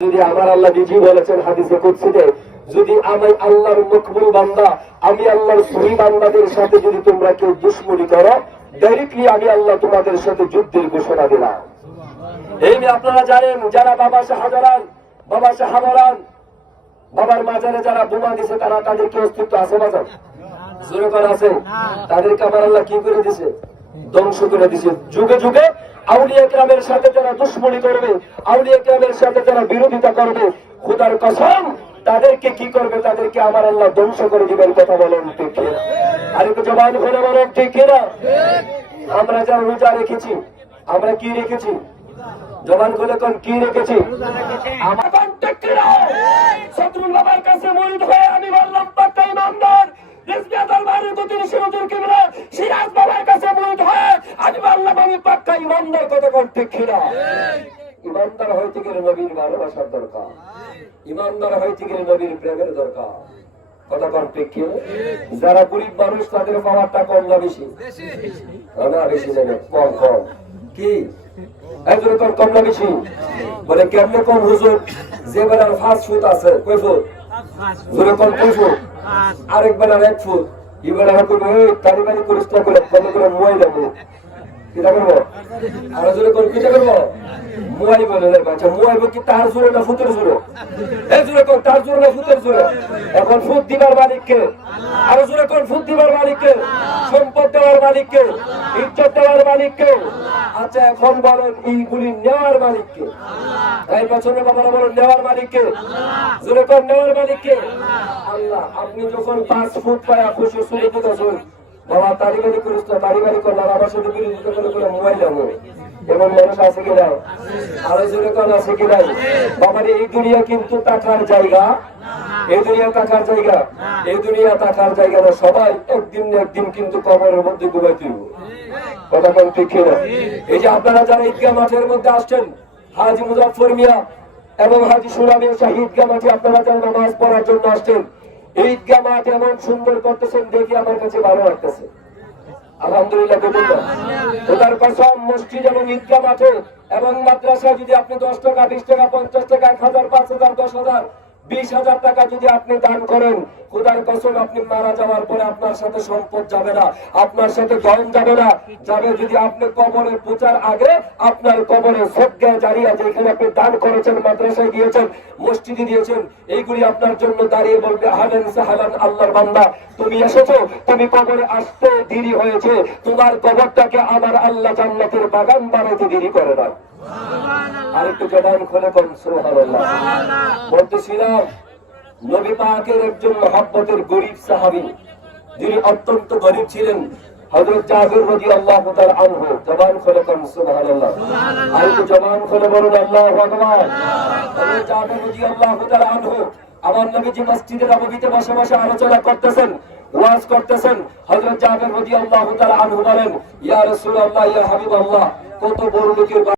যদি আমার আল্লাহ নিজেই বলেছেন হাদিসে কুৎসিতে যদি আমি আল্লাহর মকবুল বান্দা, আমি আল্লাহর সহি বান্দাদের সাথে যদি তোমরা কেউ দুশ্মনী করো ডাইরেক্টলি আমি আল্লাহ তোমাদের সাথে যুদ্ধের ঘোষণা দিলাম। এই আপনারা জানেন, যারা বাবা শাহজালাল, বাবা শাহরান বাবার মাজারে যারা বোমা দিছে, তারা তাদের কি অস্তিত্ব আছে বাজার? জোরে করা আছে। তাদেরকে আমার আল্লাহ কি করে দিছে? ধ্বংস করে দিছে। যুগে যুগে আউলিয়া গ্রামের সাথে যারা দুশ্মনী করবে, আউলিয়া গ্রামের সাথে যারা বিরোধিতা করবে, খুদার কসম, তাদেরকে কি করবে? তাদেরকে আমার আল্লাহ ধ্বংস করে দিবেন কথা বলেন, ঠিক আর একটু জবান করে বলেন, ঠিক কিনা? আমরা যারা রোজা রেখেছি, আমরা কি রেখেছি? জবান খুলে কোন কি রেখেছি? আমার বাবার কাছে মরিদ হয়ে আমি বললাম, পাক্কা ইমানদার রিজবিয়া দরবারের গতির শিরোজুর কিবলা সিরাজ বাবার কাছে মরিদ হয়ে আমি বললাম আমি পাক্কা কত কন্ট্যাক্টেরা ইমানদার হইতে গেলে নবীর ভালোবাসার দরকার। ইমানদার হইতে গেলে নবীর প্রেমের দরকার। কথা কন্ট্যাক্ট যারা গরিব মানুষ, তাদের পাওয়ারটা কম না বেশি? না বেশি জানে কম কম। কি? একজন কম কম না বেশি? বলে, কেমনে কম, হুজুর? যে বেলার ফার্স্ট ফুট আছে, কয় ফুট? জোরে কম, কয় ফুট? আরেক বেলার এক ফুট। এই বেলার করব এই তারি বাড়ি করিস না করে কমে করে জোরে এখন ফুট দিবার মালিককে, আরও জোরে কোন ফুট দিবার মালিককে আচ্ছা বলেন নেওয়ার মালিককে। এই বছরের নেওয়ার মালিককে। জোরে আল্লাহ, আপনি যখন পাঁচ ফুট পায়া খুশি দিতেছেন বাবা তারি বাড়ি করিস না তারি বাড়ি করলাম আমার সাথে বিরোধিতা করে করে মোবাইল যাব এমন মানুষ আছে কি নাই আরও জোরে কোন আছে কি নাই? বাবার এই দুনিয়া কিন্তু টাকার জায়গা। এই দুনিয়া টাকার জায়গা। এই দুনিয়া টাকার জায়গা না, সবাই একদিন না একদিন কিন্তু কবরের মধ্যে ঘুমাইতে হবে। কথা কোন ঠিক কিনা? এই যে আপনারা যারা ঈদগাহ মাঠের মধ্যে আসছেন, হাজি মুজাফর মিয়া এবং হাজি সুরামিয়া শাহ ঈদগাহ মাঠে আপনারা যারা নামাজ পড়ার জন্য আসছেন এই ঈদগাহ মাঠ এমন সুন্দর করতেছেন, দেখি আমার কাছে ভালো লাগতেছে। আলহামদুলিল্লাহ কবুল্লাহ ওটার কসম, মসজিদ এবং ঈদগা মাঠে এবং মাদ্রাসা যদি আপনি দশ টাকা, বিশ টাকা, পঞ্চাশ টাকা, এক হাজার, পাঁচ হাজার, দশ হাজার বিশ হাজার টাকা যদি আপনি দান করেন, খুদার কসম আপনি মারা যাওয়ার পরে আপনার সাথে সম্পদ যাবে না, আপনার সাথে ধন যাবে না। যাবে যদি আপনি কবরে পূজার আগে আপনার কবরে সজ্ঞা জারিয়া যেখানে আপনি দান করেছেন, মাদ্রাসায় দিয়েছেন, মসজিদে দিয়েছেন, এইগুলি আপনার জন্য দাঁড়িয়ে বলবে, হালেন সাহালান আল্লাহর বান্দা, তুমি এসেছ, তুমি কবরে আসতে দেরি হয়েছে, তোমার কবরটাকে আমার আল্লাহ জান্নাতের বাগান বানাইতে দেরি করে না জবান খুলে সুবহানাল্লাহ। বলতেছিলাম নবী পাকের একজন মহাব্বতের গরিব সাহাবী যিনি অত্যন্ত গরিব ছিলেন হযরত জাবির রাদিয়াল্লাহু তাআলা আনহু। জবান খুলে কোন সুবহানাল্লাহ। আরেকটু জবান খুলে বলুন আল্লাহু আকবার। হযরত জাবির রাদিয়াল্লাহু তাআলা আনহু আমার নবীজি মসজিদের নববীতে বসে বসে আলোচনা করতেছেন ওয়াজ করতেছেন। হযরত জাবির রাদিয়াল্লাহু তাআলা আনহু বলেন ইয়া রাসূলুল্লাহ ইয়া হাবিবাল্লাহ কত বড় লোকের